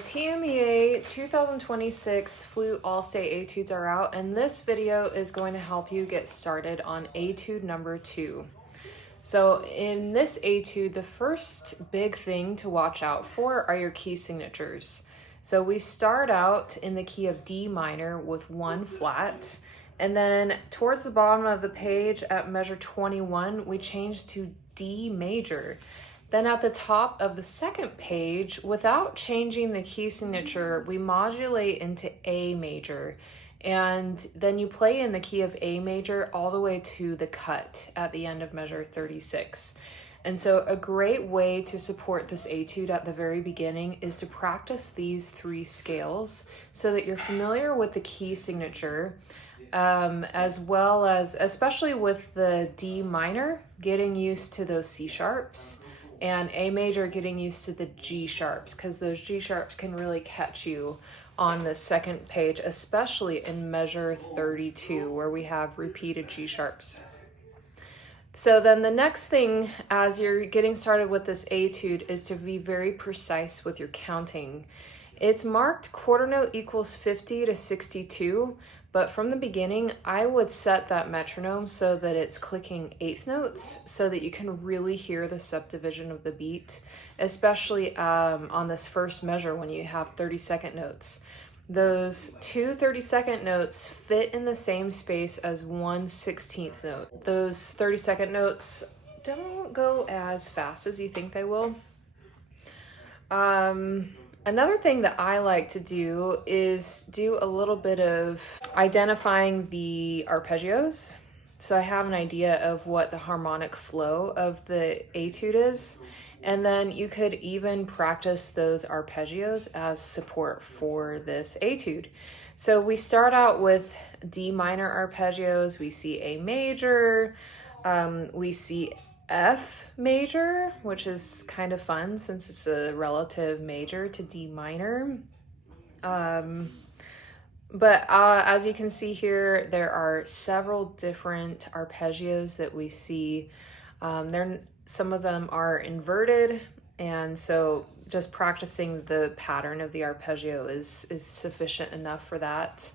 TMEA 2026 Flute All-State Etudes are out, and this video is going to help you get started on etude number 2. So in this etude, the first big thing to watch out for are your key signatures. So we start out in the key of D minor with 1 flat, and then towards the bottom of the page at measure 21, we change to D major. Then at the top of the second page, without changing the key signature, we modulate into A major. And then you play in the key of A major all the way to the cut at the end of measure 36. And so a great way to support this etude at the very beginning is to practice these 3 scales so that you're familiar with the key signature, as well as, especially with the D minor, getting used to those C sharps, and A major getting used to the G sharps, because those G sharps can really catch you on the second page, especially in measure 32 where we have repeated G sharps. So then the next thing as you're getting started with this etude is to be very precise with your counting. It's marked quarter note equals 50 to 62, but from the beginning, I would set that metronome so that it's clicking 8th notes so that you can really hear the subdivision of the beat, especially on this first measure when you have 32nd notes. Those 2 32nd notes fit in the same space as 1 16th note. Those 32nd notes don't go as fast as you think they will. Another thing that I like to do is do a little bit of identifying the arpeggios. So I have an idea of what the harmonic flow of the etude is. And then you could even practice those arpeggios as support for this etude. So we start out with D minor arpeggios. We see A major, we see F major, which is kind of fun since it's a relative major to D minor. But as you can see here, there are several different arpeggios that we see. Some of them are inverted, and so just practicing the pattern of the arpeggio is sufficient enough for that.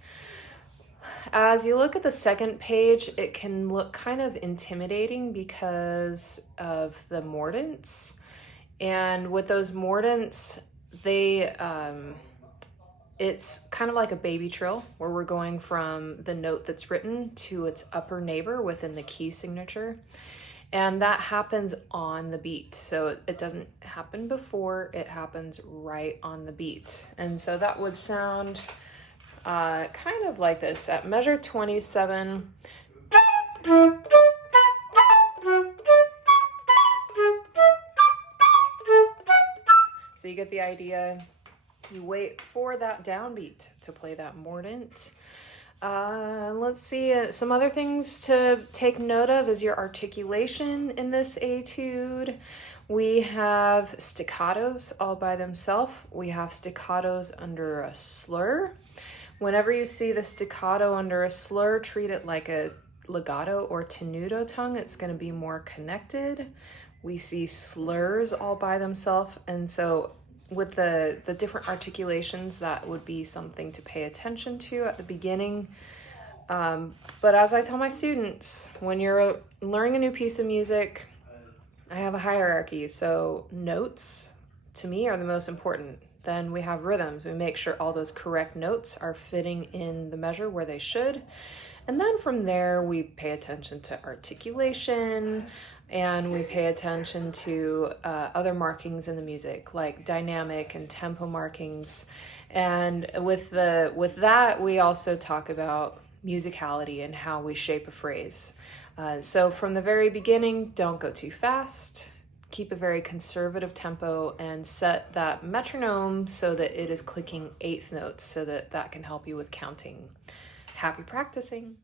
As you look at the second page, it can look kind of intimidating because of the mordents. And with those mordents, it's kind of like a baby trill where we're going from the note that's written to its upper neighbor within the key signature. And that happens on the beat. So it doesn't happen before, it happens right on the beat. And so that would sound kind of like this at measure 27. So you get the idea. You wait for that downbeat to play that mordent. Let's see, some other things to take note of is your articulation in this etude. We have staccatos all by themselves. We have staccatos under a slur. Whenever you see the staccato under a slur, treat it like a legato or tenuto tongue. It's going to be more connected. We see slurs all by themselves, and so with the different articulations, that would be something to pay attention to at the beginning. But as I tell my students, when you're learning a new piece of music, I have a hierarchy. So notes, to me, are the most important. Then we have rhythms. We make sure all those correct notes are fitting in the measure where they should. And then from there, we pay attention to articulation, and we pay attention to other markings in the music, like dynamic and tempo markings. And with that, we also talk about musicality and how we shape a phrase. So from the very beginning, don't go too fast. Keep a very conservative tempo and set that metronome so that it is clicking 8th notes so that can help you with counting. Happy practicing.